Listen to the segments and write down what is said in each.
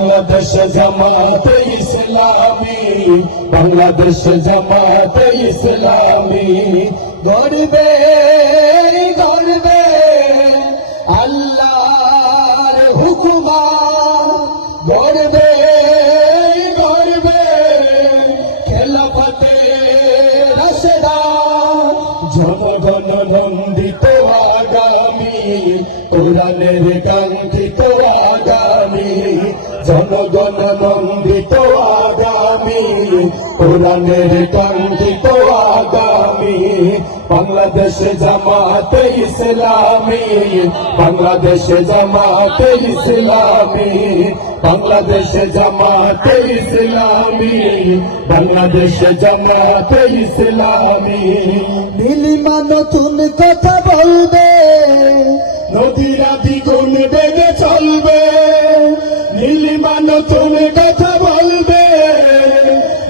বাংলাদেশ জামাতে ইসলামী, বাংলাদেশ জামাতে ইসলামী গর্বে গর্বে আল্লাহর হুকুমা, গর্বে গর্বে খেলাফতে রাশেদা, জনগণ নন্দিত আগামী, কোরআনের কাঙ্ক্ষিত আগামী, জনগণ নন্দিত আগামী, কোরআনের কাঙ্ক্ষিত আগামী। বাংলাদেশ জামাতে ইসলামী, বাংলাদেশ জামাতে ইসলামী, বাংলাদেশ জামাতে ইসলামী, বাংলাদেশ জামাতে ইসলামী। নীলিমা নতুন কথা বলবে, নদীরা দ্বিগুণ বেগে চলবে, নীলিমা নতুন কথা বলবে,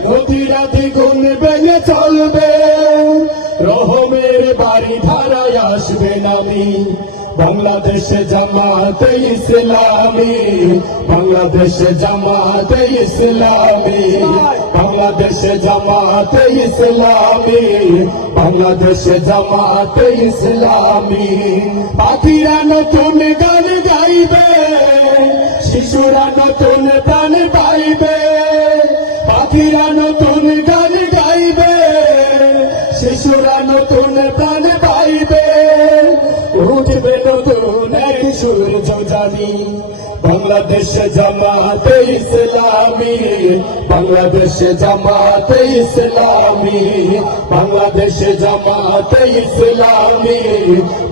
নদীরা দ্বিগুণ বেগে চলবে, রহমের বাড়ি ধারায় আসবে নামি। বাংলাদেশ জামাতে ইসলামী, বাংলাদেশ জামাতে ইসলামী, বাংলাদেশ জামাতে ইসলামী, বাংলাদেশ জামাতে ইসলামী। পাখিরা নতুন গান গাইবে, শিশুরা নতুন প্রাণ পাইবে, পাখিরা নতুন গান গাইবে, শিশুরা নতুন প্রাণ পাইবে, উঠবে নতুন এক সূর্য জানি। বাংলাদেশ জামাতে ইসলামী, বাংলাদেশ জামাতে ইসলামী, বাংলাদেশ জামাতে ইসলামী,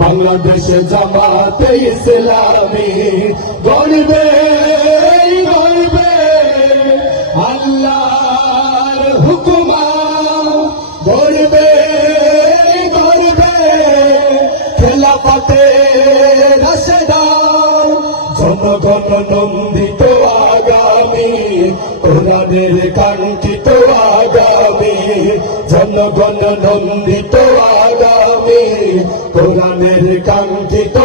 বাংলাদেশ জামাতে ইসলামী গর্বে গর্বে আল্লাহর হুকুমা, গর্বে গর্বে খেলাফতে রাশেদা, জনগণ নন্দিত আগামী, কোরআনের কাঙ্ক্ষিত আগামী, জনগণ নন্দিত আগামী, কোরআনের কাঙ্ক্ষিত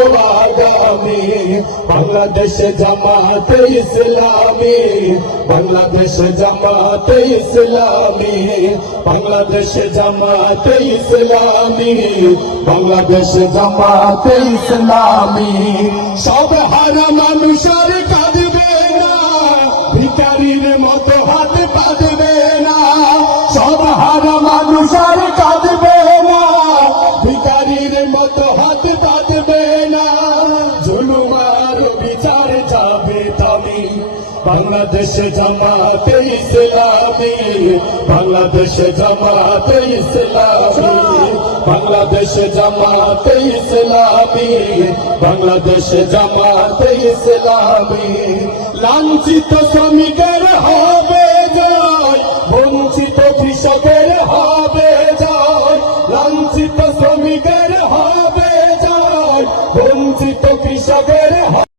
আগামী। বাংলাদেশ জামাতে ইসলামী, বাংলাদেশ জামাতে ইসলামী, বাংলাদেশ জামাতে ইসলামী, বাংলাদেশ জামাতে ইসলামী। সব হারা মানুষের কাঁদবে না, ভিখারির মতো হাত পাতবে না, সব হারা মানুষের কাঁদবে না, ভিখারির মতো হাত পাতবে না, জুলুমার বিচার যাবে থামি। বাংলাদেশ জামাতে ইসলামী, বাংলাদেশ জামাতে ইসলামী, বাংলাদেশ জামাতে ইসলামী, বাংলাদেশ জামাতে ইসলামী। লাঞ্ছিত শ্রমিকের